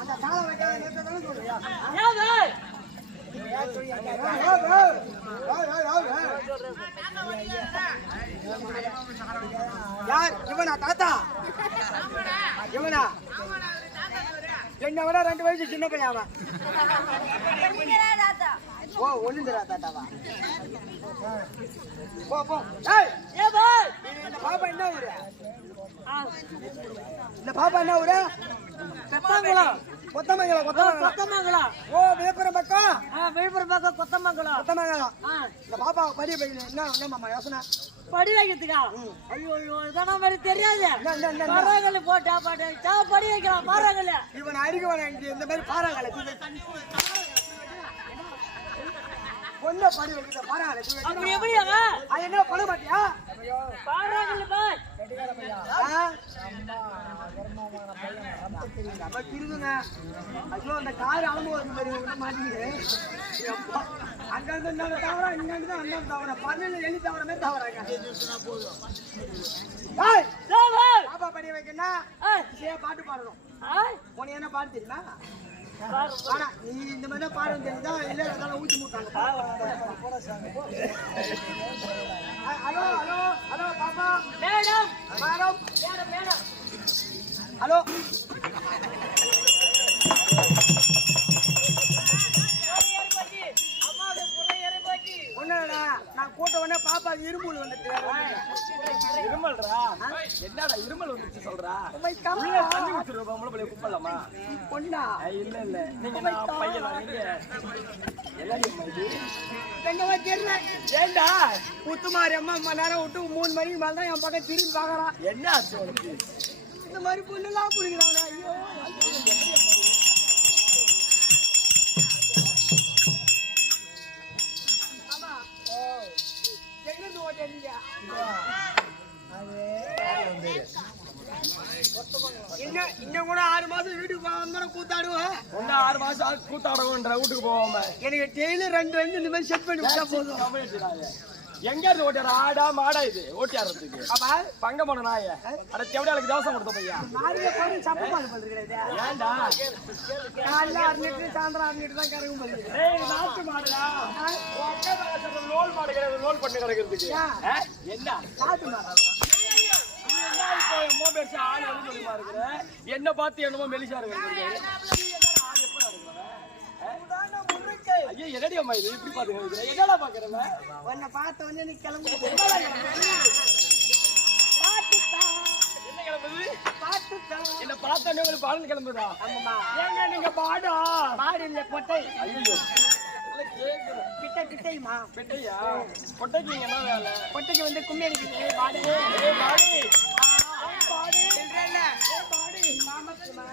அந்த சாலை வைக்காத நேரத்தை சொல்றியா? யார் இவனா? தாத்தா இவனா? என்ன விட 2 வயசு சின்ன பையன் அவன். ஓ ஒண்ணுங்கிறா தாத்தாவா? போ போ. இந்த பாப்பா என்ன ஊரு? இந்த பாப்பா என்ன ஊரு? கொத்தமங்கலம். கொத்தமங்கலம். கொத்தமங்கலம். ஓ விழுப்புரம் பக்கம். விழுப்புரம் பக்கம் கொத்தமங்கலம். கொத்தமங்கலம். இந்த பாப்பா படி என்ன மாமா யோசனை? படி வைக்கிறதுக்கா? ஐயோ ஐயோ இதெல்லாம் மாதிரி தெரியாது. பாறாங்கல் போட்டா பாட்டு படி வைக்கலாம். பாறாங்கல் இவன் அடிக்கவன இந்த மாதிரி பாறாங்கல் பொண்ண படி வைக்கிற பாறாங்கல் அப்படி எப்படியாங்க? அது என்ன பண்ண மாட்டியா? பாறாங்கல் பார் நம்ம திருதுங்க. ஐயோ அந்த கார் அனுபவம் மாட்டேங்குது. அங்க இருந்து இந்த தவறா இங்க இருந்து அந்த தவறா 12 எலி தவற மாதிரி தவறாங்க. பாப்பா படி வைக்கணும் பாட்டு பாடணும். உனக்கு என்ன பாட்டு தெரியுமா? ஆனா நீ இந்த மாதிரி பாடம் தெரியுதா? இல்ல அதெல்லாம் ஊற்றி மூட்டாங்க. ஹலோ ஹலோ ஹலோ பாப்பா madam madam madam madam hello நான் கூட்ட உடனே பாப்பா இருமல் வந்துட்டு. இருமல்ரா? என்னடா இருமல் வந்துச்சு சொல்றா? தண்ணி ஊத்திடுவோம் குப்பலாமா? பொண்ணா? இல்ல இல்ல நீங்க பையனா? நீங்க எல்லாரும் தெரியல. ஏண்டா முத்துமாரி அம்மா மணி நேரம் விட்டு 3 மணிக்கு மேல தான் என் பக்கம் திரும்பி பாக்குறான். என்ன ஆச்சு உனக்கு? இந்த மாதிரி பொண்ணுலாம் குடிக்கிறாங்க. ஐயோ இன்னும் கூட 6 மாசம் வீட்டுக்கு போகாம கூத்தாடுவேன். 6 மாசம் கூத்தாடுவோன்ற வீட்டுக்கு போவாம எனக்கு டெய்லி 2 இந்த மாதிரி செட் பண்ணி விட்டா போதும். எங்க இருந்து ஓட்டியாரு? ஆடா மாடா இது ஓட்டியாடுறதுக்கு? அப்ப பங்க போன நாய அட செவடாளுக்கு தோசை கொடுத்த பையா நாளைக்கு போய் சப்பப்பால் பண்றீங்க. ஏண்டா காலைல 6 லிட்டர் சாயந்தரம் 6 லிட்டர் தான் கறக்கும் பண்றீங்க. ஏய் நாட்டு மாடுடா. ஒக்கே பாசற ரோல் மாடு கிடையாது. ரோல் பண்ணி கறக்கிறதுக்கு என்ன நாட்டு மாடா? என்ன பார்த்து என்னமோ மெலிசா இருக்கு. ஐயோ என்னடி அம்மா இது இப்படி பாத்துங்க? என்னடா பாக்குறேன் உன்னை பார்த்த உடனே நீ கிளம்பு. என்ன கிளம்புது? என்ன பார்த்த உடனே உங்களுக்கு பாடல் கிளம்புதா? ஆமாமா. ஏங்க நீங்க பாடா பாடு இல்ல கொட்டை. ஐயோ பிட்டை பிட்டைமா? பிட்டையா? கொட்டைக்கு என்ன வேலை? கொட்டைக்கு வந்து கும்மி அடிக்குது. பாடு பாடு பாடு இல்ல பாடு மாமத்துமா.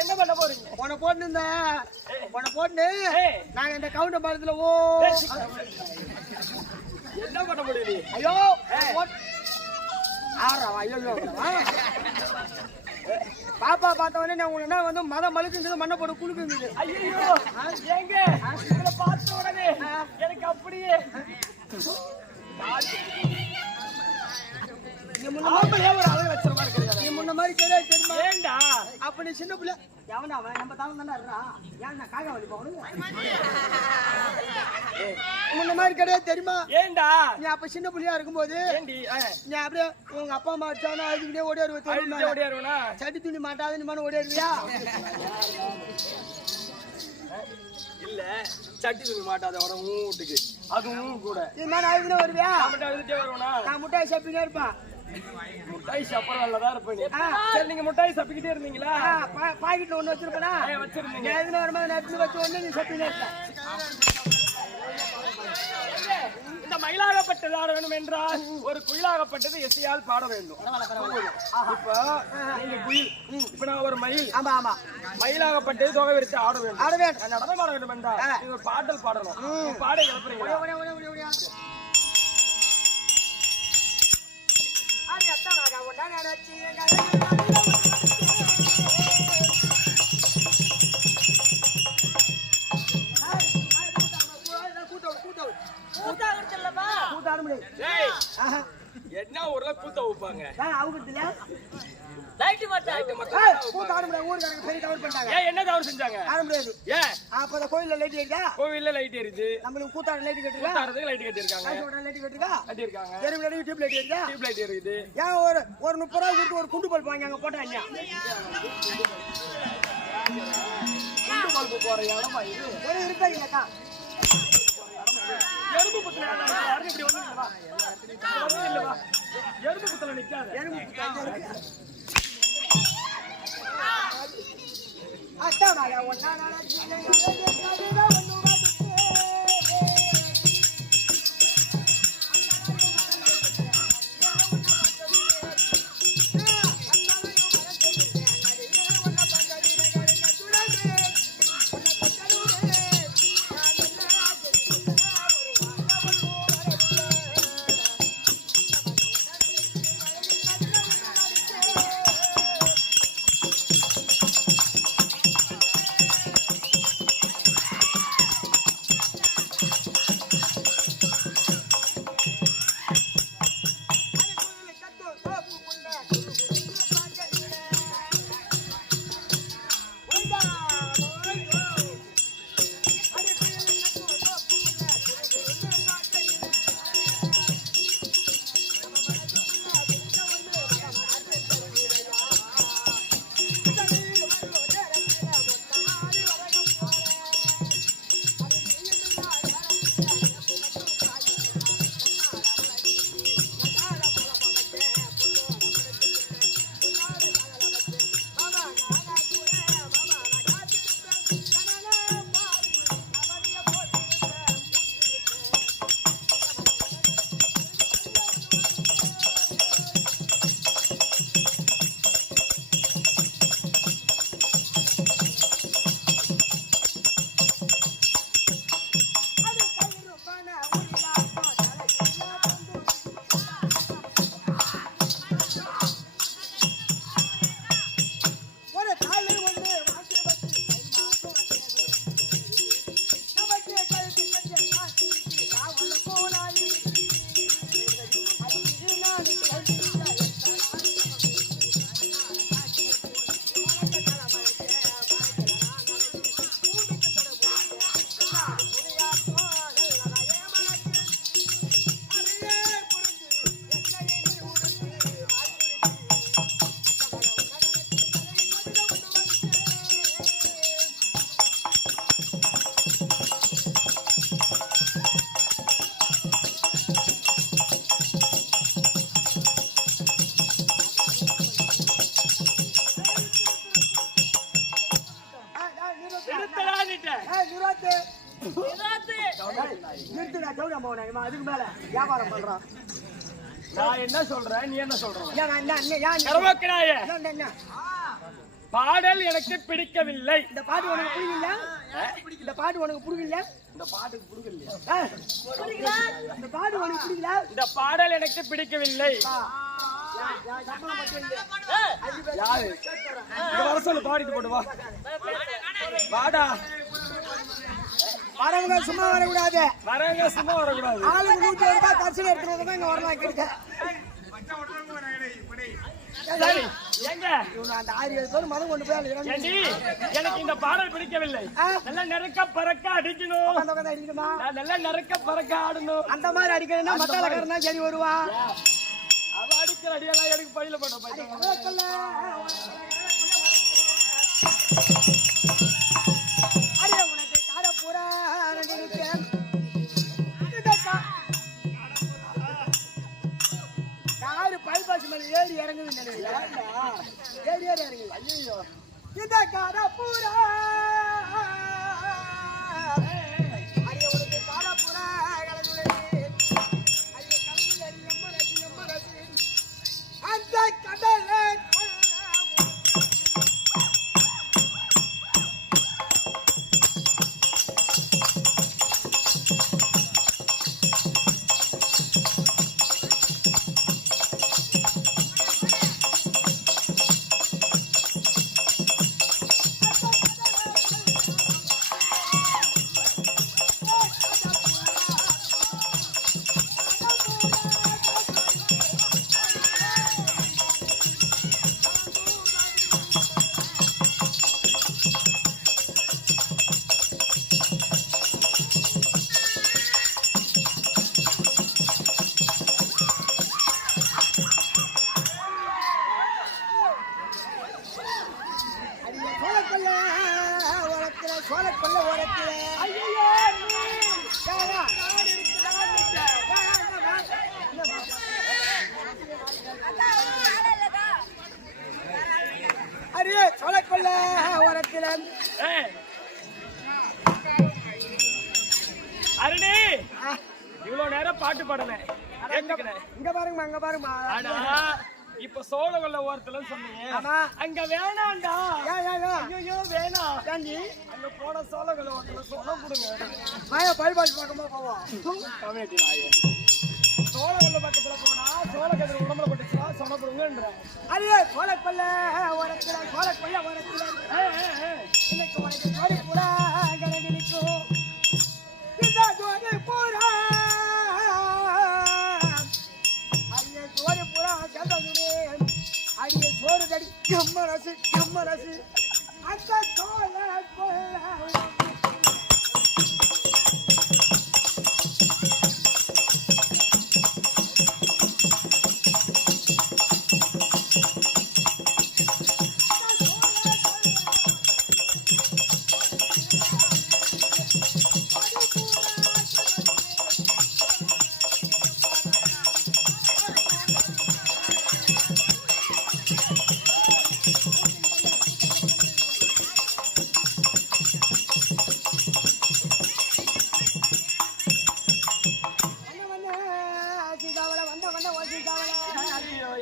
என்ன பண்ண போறீங்க? உன போட்டு நாங்க இந்த கவுண்டர் பாலத்துல ஓ என்ன பண்ண முடியுது? ஐயோ ஆறாவா? ஐயோ பாப்பா பார்த்தவனே நான் உங்களை வந்து மத மழுக்குங்கிறது மண்ணை போட்டு குழுக்குங்குது. ஐயோ ஏங்க உங்களை பார்த்த உடனே எனக்கு அப்படியே முன்ன மாதிரி கிடையாது தெரியுமா? ஏண்டா அப்படி சின்ன பிள்ளை எவன்டா அவன்? நம்ம தாங்க தானே இருக்கான். ஏன் நான் காக்கா வழி போகணும்? முன்ன மாதிரி கிடையாது தெரியுமா? ஏண்டா நீ அப்ப சின்ன பிள்ளையா இருக்கும்போது நீ அப்படியே உங்க அப்பா அம்மா அடிச்சானா அதுக்கிட்டே ஓடியாருவா. சட்டி துணி மாட்டாது நீ ஓடியாருவியா? இல்ல சட்டி துணி மாட்டாத வீட்டுக்கு அதுவும் கூட இதுமாதிரி வருவியா? நான் முட்டாய் சாப்பிட்டே இருப்பேன். முட்டாய் சாப்பிட நல்லதா இருப்பேன். நீங்க முட்டாய் சாப்பிக்கிட்டே இருந்தீங்களா? பாக்கெட்ல ஒண்ணு வச்சிருப்பா வச்சிருந்தீங்க. எதுனா வரும்போது நட்டு வச்சு ஒண்ணு நீ சாப்பிட்டே இருப்ப. இந்த மயிலாகப்பட்டது ஆட வேண்டும் என்றால் ஒரு குயிலாகப்பட்டது இசையால் பாட வேண்டும். இப்ப நீங்க குயில், இப்ப நான் ஒரு மயில். ஆமா ஆமா. மயிலாகப்பட்டது தொகை விரித்து ஆட வேண்டும். நடனம் ஆட வேண்டும் என்றால் நீங்க ஒரு பாடல் பாடணும். பாட கிளப்புறீங்க. வர முடியாது. என்ன ஊர்ல கூத்த வைப்பாங்க அவங்க லைட் மாட்டா கூத்த ஆட முடியாது. ஊருக்காரங்க பெரிய தவறு பண்ணிட்டாங்க. என்ன தவறு செஞ்சாங்க? ஆட முடியாது. ஏன்? அப்ப அந்த கோயில்ல லைட் எரியுதா? கோவில்ல லைட் எரியுது. நம்மளுக்கு கூத்தாட லைட் கட்டிருக்கா? கூத்தாடுறதுக்கு லைட் கட்டிருக்காங்க. லைட் கட்டிருக்கா? கட்டிருக்காங்க. தெருவுல டியூப் லைட் எரியுதா? டியூப் லைட் எரியுது. ஏன் ஒரு 30 ரூபாய் கொடுத்து ஒரு குண்டு பல்ப் வாங்கி அங்க போட்டாங்க. குண்டு பல்ப் போற இடமா இது? ஒரு இருக்காங்கக்கா. எறும்பு புத்துல யாரும் இப்படி வந்துருவா? இல்லவா? எறும்பு புத்துல நிக்காத. எறும்பு புத்துல அட்டா நாள ஒண்ணா நாள ஜீலே கவிதா ஒண்ணு வாடுச்சே அதுக்கு மேல வியாபாரம் பண்றான். நான் என்ன சொல்றேன், நீ என்ன சொல்ற? பாடல் எனக்கு பிடிக்கவில்லை. இந்த பாட்டு உனக்கு பிடிக்கல? இந்த பாட்டு உனக்கு பிடிக்கல? இந்த பாட்டுக்கு பிடிக்கலையா? இந்த பாட்டு உனக்கு பிடிக்கல? இந்த பாடல் எனக்கு பிடிக்கவில்லை. யாரு வர சொல்லு, பாடிட்டு போட்டு வா. வாடா. வரவங்க சும்மா வரக்கூடாது. வரவங்க சும்மா வரக்கூடாது. ஆளுக்கு 100 ரூபாய் தரிசனம் எடுத்துறவங்க இங்க வரலாம். கிடைக்க எங்க அந்த 6-7 பேர் மதம் கொண்டு போய் எனக்கு இந்த பாடல் பிடிக்கவில்லை. நல்லா நெருக்க பறக்க அடிக்கணும். அடிக்கணுமா? நல்லா நெருக்க பறக்க ஆடணும். அந்த மாதிரி அடிக்கணும்னா மத்தாலக்காரனா சரி வருவான். அவ அடிக்கிற அடியெல்லாம் எனக்கு பையில போட்ட உனக்கு காரப்பூரா காரு பைபாஸ் மேல ஏறி இறங்குது. ஏறி இறங்குது. ஐயோ இந்த காரப்பூரா உனக்கு காரப்பூரா அந்த கடலை அருணி இவ்வளவு நேரம் பாட்டு பாடுனேன் இங்க பாருங்கம்மா இங்க பாருங்கம்மா. ஆனா இப்ப சோழவல்ல ஓரத்துல சொன்னீங்க அங்க வேணாண்டா. ஐயோ வேணாம் அங்க போன சோழவல்ல ஓரத்துல சொன்ன கொடுங்க மாயா பைபாஸ் பக்கமா போவோம். கமிட்டி நாயே சோழவல்ல பக்கத்துல போனா சோழகதிர உடம்புல பட்டுச்சுனா சொன்ன கொடுங்கன்ற. அரியே சோழப்பல்ல ஓரத்துல சோழப்பல்ல ஓரத்துல இன்னைக்கு உனக்கு ஜோடி பூரா கலங்கி நிற்கும். இந்த ஜோடி பூரா அரியே ஜோடி பூரா கலங்குமே. அரியே சோறு கடி கம்மரசு கம்மரசு அந்த சோழப்பல்ல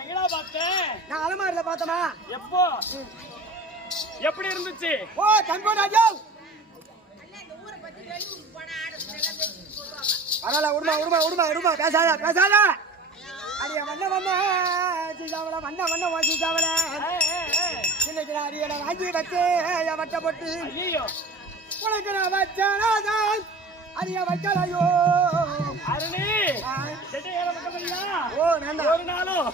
எங்கடா பார்த்தேன்? நான் அலமாரில பார்த்தமா. எப்போ எப்படி இருந்துச்சு? ஓ தங்கோடாஜோ பரவாயில்ல உடுமா உடுமா உடுமா உடுமா பேசாத பேசாத. அடிய வண்ண சீதாவள வண்ண சீதாவள இன்னைக்கு நான் அடிய வாங்கி வச்சு வட்ட போட்டு ஐயோ உனக்கு நான் வச்சாதான் அடிய வைக்கலையோ. அருணி ஓ நான் ஒரு நாளும்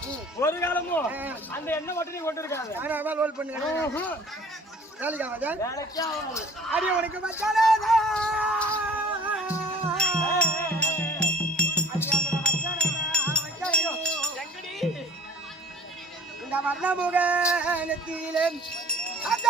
ஒரு காலமும் அந்த எண்ணெய் மட்டும் நீ கொண்டு இருக்காது. நான் ரோல் பண்ணுங்க வேலைக்காக வேலைக்கே ஆகாது. அடிய உனக்கு வச்சாதான் இந்த வர்ணமுக நெத்தியிலே அந்த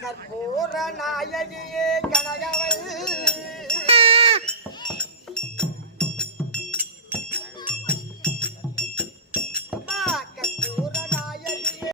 கற்பூர நாயகியே கனகவல்லி